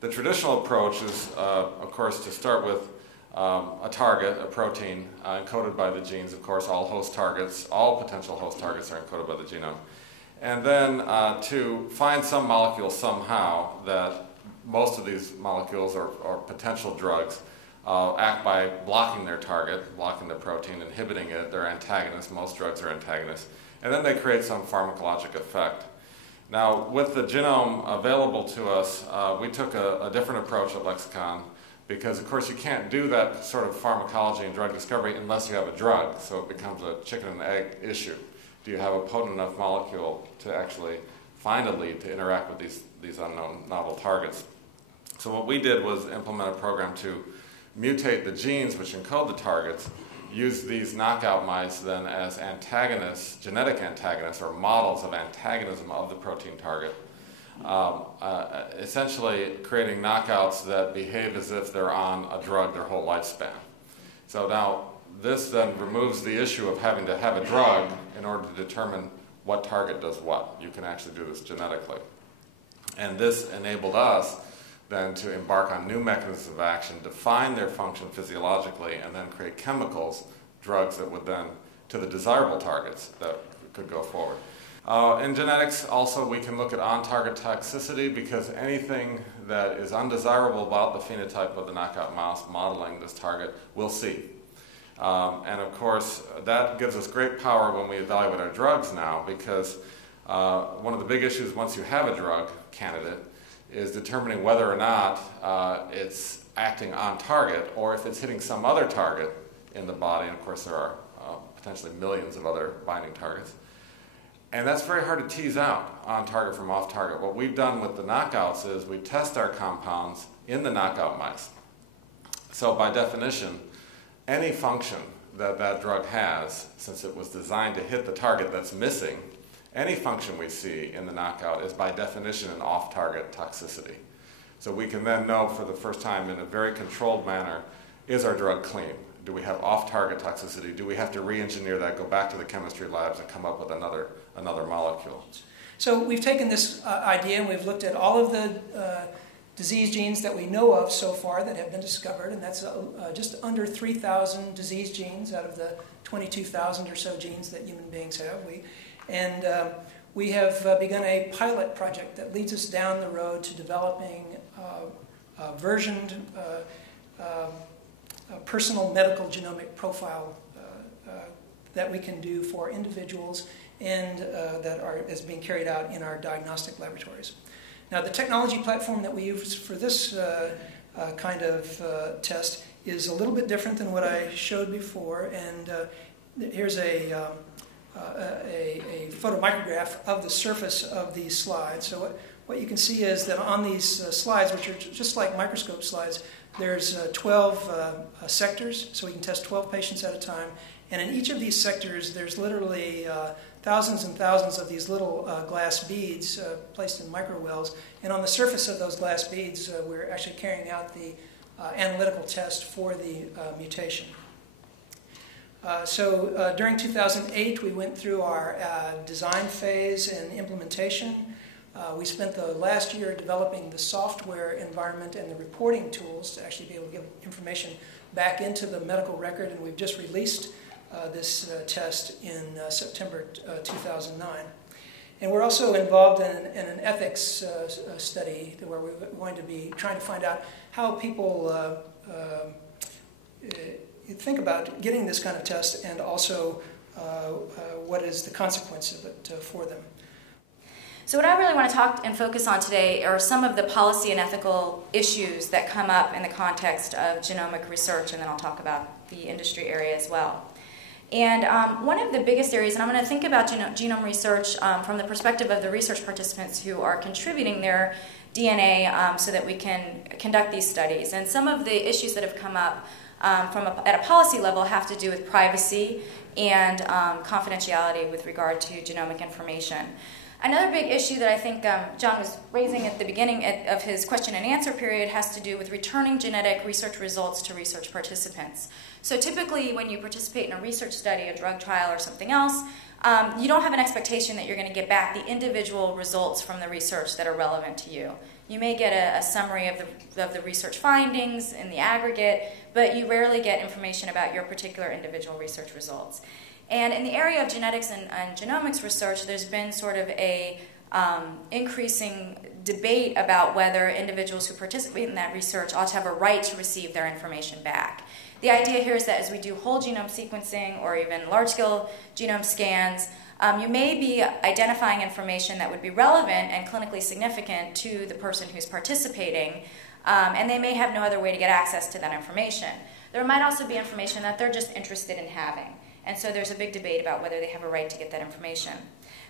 The traditional approach is, of course, to start with a target, a protein, encoded by the genes. Of course, all host targets, all potential host targets are encoded by the genome. And then to find some molecule somehow that most of these molecules or potential drugs act by blocking their target, blocking the protein, inhibiting it. They're antagonists. Most drugs are antagonists. And then they create some pharmacologic effect. Now, with the genome available to us, we took a different approach at Lexicon because, of course, you can't do that sort of pharmacology and drug discovery unless you have a drug. So it becomes a chicken and egg issue. Do you have a potent enough molecule to actually find a lead to interact with these unknown novel targets? So what we did was implement a program to mutate the genes which encode the targets, use these knockout mice then as antagonists, genetic antagonists, or models of antagonism of the protein target, essentially creating knockouts that behave as if they're on a drug their whole lifespan. So now this then removes the issue of having to have a drug in order to determine what target does what. You can actually do this genetically. And this enabled us then to embark on new mechanisms of action, define their function physiologically, and then create chemicals, drugs that would then, to the desirable targets that could go forward. In genetics, also, we can look at on-target toxicity because anything that is undesirable about the phenotype of the knockout mouse modeling this target, we'll see. And of course, that gives us great power when we evaluate our drugs now because one of the big issues once you have a drug candidate is determining whether or not it's acting on target or if it's hitting some other target in the body. And of course, there are potentially millions of other binding targets. And that's very hard to tease out on target from off target. What we've done with the knockouts is we test our compounds in the knockout mice. So by definition, any function that that drug has, since it was designed to hit the target that's missing, any function we see in the knockout is by definition an off-target toxicity. So we can then know for the first time in a very controlled manner, is our drug clean? Do we have off-target toxicity? Do we have to re-engineer that, go back to the chemistry labs and come up with another molecule? So we've taken this idea and we've looked at all of the disease genes that we know of so far that have been discovered, and that's just under 3,000 disease genes out of the 22,000 or so genes that human beings have. We have begun a pilot project that leads us down the road to developing versioned personal medical genomic profile that we can do for individuals and that is being carried out in our diagnostic laboratories. Now, the technology platform that we use for this kind of test is a little bit different than what I showed before, and here's a photomicrograph of the surface of these slides. So what you can see is that on these slides, which are just like microscope slides, there's 12 sectors, so we can test 12 patients at a time. And in each of these sectors, there's literally thousands and thousands of these little glass beads placed in microwells. And on the surface of those glass beads, we're actually carrying out the analytical test for the mutation. So during 2008, we went through our design phase and implementation. We spent the last year developing the software environment and the reporting tools to actually be able to get information back into the medical record, and we've just released this test in September 2009. And we're also involved in an ethics study where we're going to be trying to find out how people think about getting this kind of test, and also what is the consequence of it for them. So what I really want to talk and focus on today are some of the policy and ethical issues that come up in the context of genomic research, and then I'll talk about the industry area as well. And one of the biggest areas, and I'm going to think about genome research from the perspective of the research participants who are contributing their DNA so that we can conduct these studies. And some of the issues that have come up at a policy level have to do with privacy and confidentiality with regard to genomic information. Another big issue that I think John was raising at the beginning of his question and answer period has to do with returning genetic research results to research participants. So typically when you participate in a research study, a drug trial, or something else, you don't have an expectation that you're going to get back the individual results from the research that are relevant to you. You may get a summary of the research findings in the aggregate, but you rarely get information about your particular individual research results. And in the area of genetics and genomics research, there's been sort of a increasing debate about whether individuals who participate in that research ought to have a right to receive their information back. The idea here is that as we do whole genome sequencing or even large-scale genome scans, you may be identifying information that would be relevant and clinically significant to the person who's participating, and they may have no other way to get access to that information. There might also be information that they're just interested in having, and so there's a big debate about whether they have a right to get that information.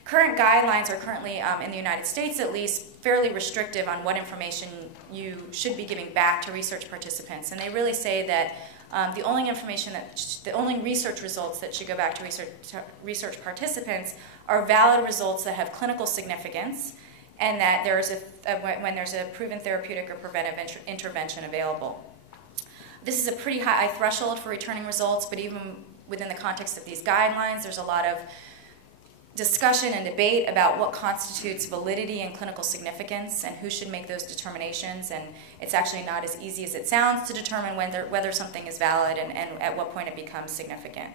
Current guidelines are currently, in the United States at least, fairly restrictive on what information you should be giving back to research participants, and they really say that the only research results that should go back to research participants are valid results that have clinical significance, and that when there's a proven therapeutic or preventive intervention available. This is a pretty high threshold for returning results, but even within the context of these guidelines, there's a lot of discussion and debate about what constitutes validity and clinical significance and who should make those determinations, and it's actually not as easy as it sounds to determine whether something is valid and at what point it becomes significant.